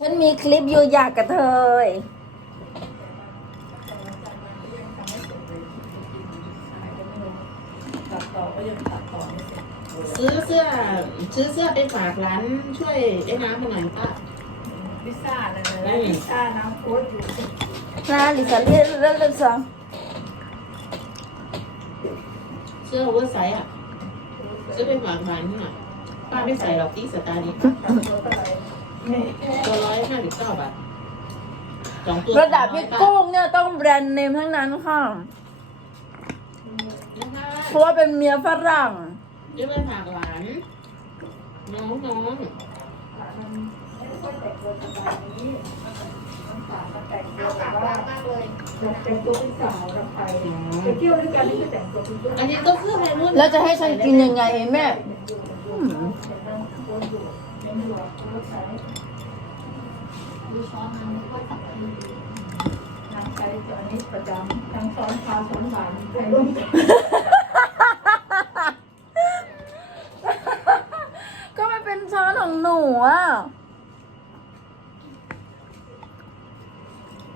ฉันมีคลิปอยู่อยากกับเธอตัดต่อก็ยังตัดต่อไม่เสร็จซื้อเสื้อซื้อเสื้อไปฝากร้านช่วยไอ้น้ำมาหน่อยป้าพิซซ่าเลยนะพิซซ่าน้ำโค้ดอยู่นะลิซ่าเรียกเรื่องเรื่องสองเสื้อโอเวอร์ไซส์อะซื้อไปฝากร้านนี่หน่อยป้าไม่ใส่หรอกที่สไตล์นี้ตัดตัวเท่าไหร่ไม่ ตัวร้อยห้าสิบเก้าบาทสองตัวระดับพี่กุ้งเนี่ยต้องแบรนด์เนมทั้งนั้นค่ะนะคะเพราะว่าเป็นเมียฝรั่งซื้อไปฝากร้านน้องน้องไม่ค่อยแต่งตัวสไตล์นี้มันฝากมาแต่งตัวแบบว่าแต่งตัวเป็นสาวกับใครไปเที่ยวด้วยกันนี่คือแต่งตัวเป็นอันนี้ก็เสื้อไทยรุ่นแล้วจะให้ฉันกินยังไงแม่นางใช้ตัวนี้ ประจำนางซ้อนพาซ้อนหวานใครร่วมกันก็มันเป็นช้อนของหนูอะ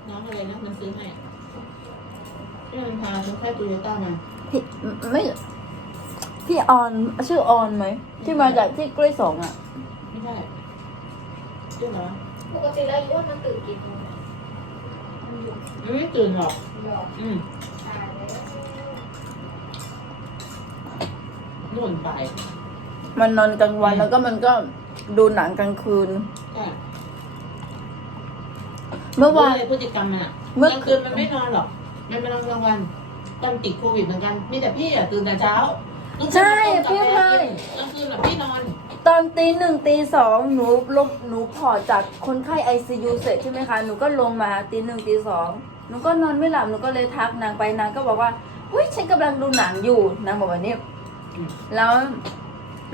น้องอะไรนะมันซื้อให้ที่มันพาซื้อแค่โตโยต้ามาพี่ไม่พี่ออนชื่อออนไหมที่มาจากที่กล้วยสองอะ ไม่ใช่ชื่ออะไรวะปกติแล้วอ้วนมันตื่นกี่โมงมันไม่ตื่นหรอก หยอกอืมตายแล้วนุ่นไปมันนอนกลางวันแล้วก็มันก็ดูหนังกลางคืน ใช่เมื่อวานพฤติกรรมมันอะเมื่อ กลางคืนมันไม่นอนหรอก มันไปนอนกลางวันตอนติดโควิดเหมือนกัน มีแต่พี่อะตื่นแต่เช้าใช่กลางพี่คืนพายกลางคืนแบบพี่นอน ตอนตีหนึ่งตีสองหนูลงหนูพอจากคนไข้ไอซียูเสร็จใช่ไหมคะ หนูก็ลงมาตีหนึ่งตีสองหนูก็นอนไม่หลับหนูก็เลยทักนางไปนางก็บอกว่าอุ้ยฉันกำลังดูหนังอยู่นางบอกแบบนี้อืมแล้ว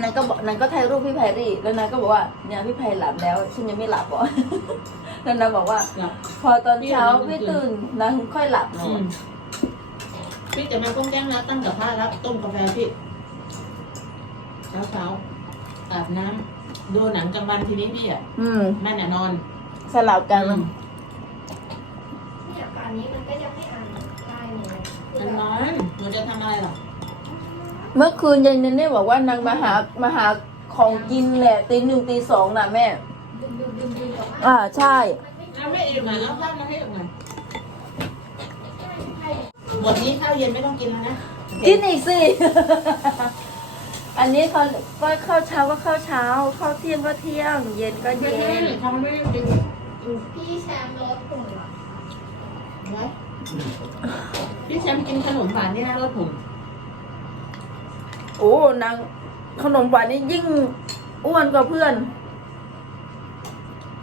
นางก็บอกนางก็ถ่ายรูปพี่แพรรี่แล้วนางก็บอกว่าเนี่ยพี่แพรหลับแล้วฉันยังไม่หลับหรอแล้วนางบอกว่าหลับพอตอนเช้าพี่ตื่นนางค่อยหลับหนูอืมพี่จะมาก้มแก้งแล้วตั้งกับผ้าแล้วต้มกาแฟพี่เช้าเช้าๆ อาบน้ำดูหนังกลางวันทีนี้พี่อะอืมแม่เนี่ยนอนสลับกันอืมเนี่ยป่านนี้มันก็ยังไม่อ่านได้เลยคืมันแบบนอนหนูจะทำอะไรหรอเมื่อคืนยายเนเน่บอกว่านางมาหามาหาของกินแหละตีหนึ่งตีสองน่ะแม่ ดึงดึงดึงดึงออกมาอ่าใช่น้ำไม่อิ่มอะเอาข้าวมาให้อิ่มหน่อยใช่ใช่บทนี้ข้าวเย็นไม่ต้องกินแล้วนะกินอีกสิ อันนี้เขาก็ข้าวเช้าก็ข้าวเช้าข้าวเที่ยงก็เที่ยง เย็นก็เย็นทำไม่ได้กินพี่แชมป์ลดหุ่นเหรอไว้พี่แชมกินขนมหวานนี่นะรสผมโอ้นางขนมหวานนี่ยิ่งอ้วนกว่าเพื่อน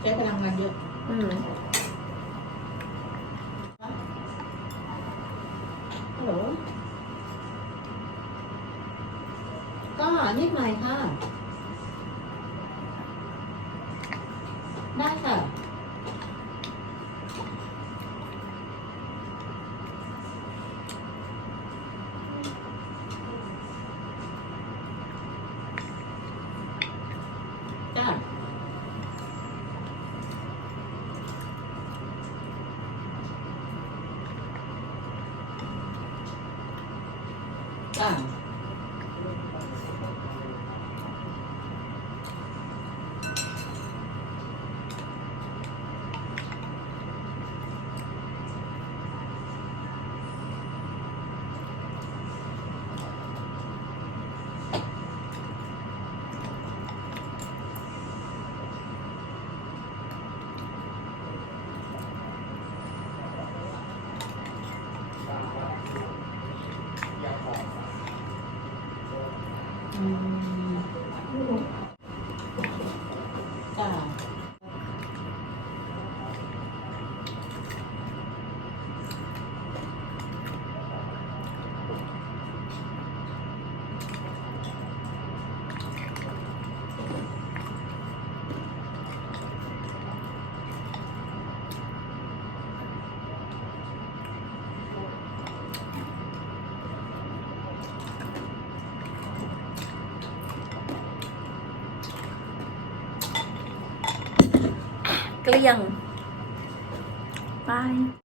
ใช้พลังงานเยอะ อืมฮัลโหล ก็นิดหน่อยค่ะ ได้ค่ะ จ้า จ้า จ้ Kliyang. Bye.